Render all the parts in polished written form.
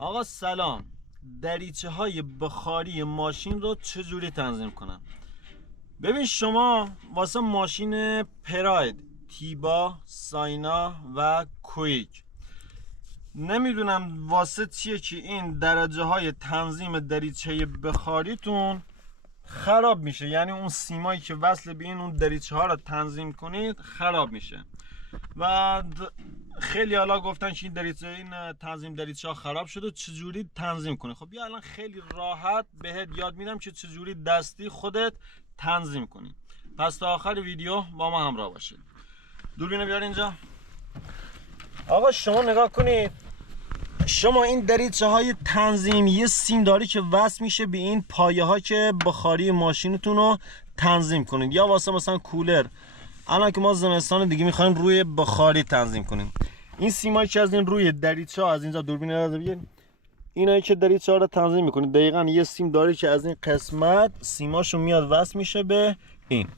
آقا سلام. دریچه های بخاری ماشین رو چجوری تنظیم کنم؟ ببین شما واسه ماشین پراید، تیبا، ساینا و کویک، نمیدونم واسه چیه که این درجه های تنظیم دریچه بخاریتون خراب میشه. یعنی اون سیمایی که وصل به اون دریچه ها رو تنظیم کنید خراب میشه و خیلی حالا گفتن که این تنظیم دریچه ها خراب شده، چجوری تنظیم کنی. خب بیا الان خیلی راحت بهت یاد میدم که چجوری دستی خودت تنظیم کنی. پس تا آخر ویدیو با ما همراه باشید. دوربینو بیار اینجا. آقا شما نگاه کنید، شما این دریچه های تنظیم یه سیم داری که وصل میشه به این پایه ها که بخاری ماشینتون رو تنظیم کنید، یا واسه مثلا کولر. الان که ما زمستان دیگه میخوایم روی بخاری تنظیم کنیم، این سیمایی که از این روی دریچه ها، از اینجا دوربین رو بگیرید، اینایی که دریچه ها رو تنظیم میکنید، دقیقاً یه سیم داره که از این قسمت سیماشو میاد وصل میشه به این.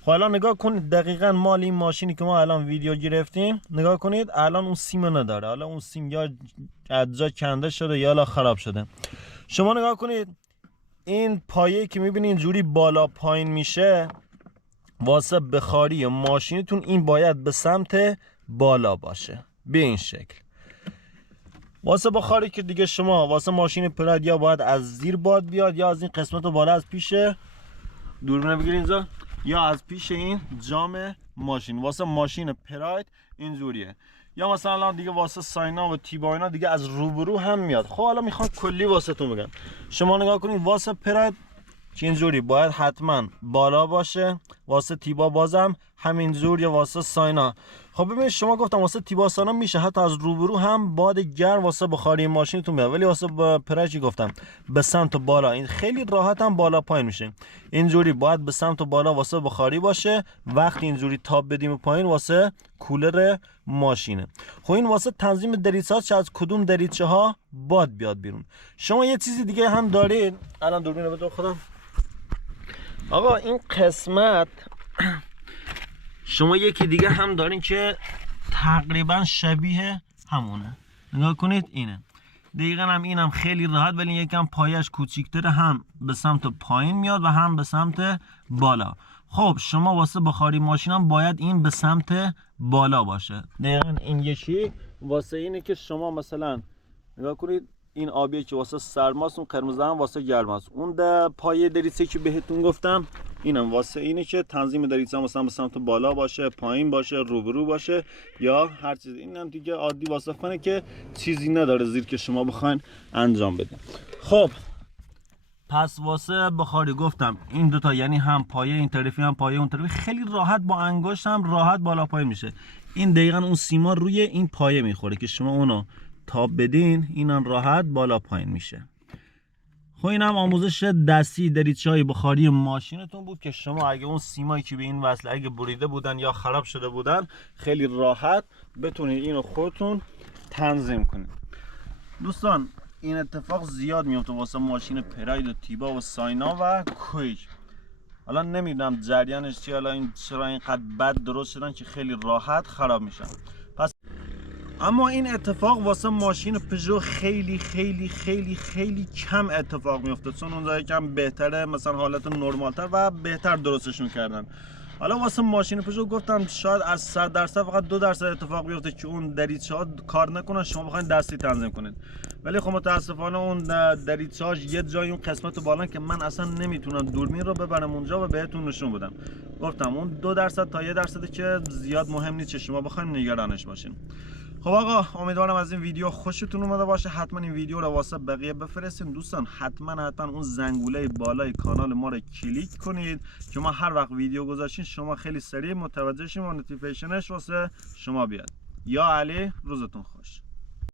خب الان نگاه کنید، دقیقاً مال این ماشینی که ما الان ویدیو گرفتیم، نگاه کنید الان اون سیم نداره. حالا اون سیم یا از جا کنده شده یا خراب شده. شما نگاه کنید، این پایه‌ای که میبینید اینجوری بالا پایین میشه واسه بخاری ماشینتون، این باید به سمت بالا باشه به این شکل. واسه بخاری که دیگه شما واسه ماشین پراید یا باید از زیر باد بیاد یا از این قسمت بالا از پیش، دوربین بگیر اینجا، یا از پیش این جام ماشین. واسه ماشین پراید اینجوریه، یا مثلا الان دیگه واسه ساینا و تیبا اینا دیگه از روبرو هم میاد. خب حالا میخوام کلی واسه تون بگم. شما نگاه کنید، واسه پراید که اینجوری باید حتما بالا باشه، واسه تیبا بازم همینجور، یا واسه ساینا. خب ببینید شما گفتم واسه تیبا ساینا میشه حتی از روبرو هم باد گرم واسه بخاری ماشینتون میاد، ولی واسه پراید گفتم به سمت بالا، این خیلی راحت هم بالا پایین میشه. اینجوری باید به سمت بالا واسه بخاری باشه، وقتی اینجوری تاب بدیم پایین واسه کولر ماشینه. خب این واسه تنظیم دریچه ها چه از کدوم دریچه ها باد بیاد بیرون. شما یه چیزی دیگه هم دارید، الان دوربین رو بده خودم. آقا این قسمت شما یکی دیگه هم دارین که تقریبا شبیه همونه، نگاه کنید اینه. دقیقا هم اینم خیلی راحت، ولی یکم پایش کوچیک‌تره، هم به سمت پایین میاد و هم به سمت بالا. خب شما واسه بخاری ماشین هم باید این به سمت بالا باشه. دقیقا این یکی واسه اینه که شما مثلا نگاه کنید، این آبیه که واسه سرماست، اون قرمزه هم واسه گرماست. اون پایه دریچه که بهتون گفتم اینم واسه اینه که تنظیم دریچه هم مثلا به سمت بالا باشه، پایین باشه، روبرو باشه یا هر چیز. اینم دیگه عادی واسه فنه که چیزی نداره زیر که شما بخواین انجام بدین. خب پس واسه بخاری گفتم این دوتا، یعنی هم پایه این طرفی هم پایه اون طرفی، خیلی راحت با انگشت هم راحت بالا پایین میشه. این دقیقاً اون سیما روی این پایه میخوره که شما اونو تاب بدین، اینم راحت بالا پایین میشه. خب این هم آموزش دستی دریچه های بخاری ماشینتون بود که شما اگه اون سیمایی که به این وصل اگه بریده بودن یا خراب شده بودن، خیلی راحت بتونید اینو خودتون تنظیم کنید. دوستان این اتفاق زیاد میفته واسه ماشین پراید و تیبا و ساینا و کویک. حالا نمیدونم جریانش چیه، حالا این چرا اینقدر بد درست شدن که خیلی راحت خراب میشن. پس اما این اتفاق واسه ماشین پژو خیلی خیلی خیلی خیلی کم اتفاق میفته، چون اونجا یکم بهتره، مثلا حالت نرمالتر و بهتر درستشون کردن. حالا واسه ماشین پژو گفتم شاید از 100% فقط 2% اتفاق بیفته که اون دریچه ها کار نکنن، شما بخواید دستی تنظیم کنید. ولی خب متاسفانه اون دریچه هاش یه جای اون قسمت بالا که من اصلا نمیتونم دوربین رو ببرم اونجا و بهتون نشون بدم. گفتم اون 2% تا 1% که زیاد مهم نیست، شما بخواید نگرانش باشین. خب آقا امیدوارم از این ویدیو خوشتون اومده باشه. حتما این ویدیو رو واسه بقیه بفرستین. دوستان حتما اون زنگوله بالای کانال ما رو کلیک کنید که ما هر وقت ویدیو گذاشتین شما خیلی سریع متوجه شید و نوتیفیکیشنش واسه شما بیاد. یا علی، روزتون خوش.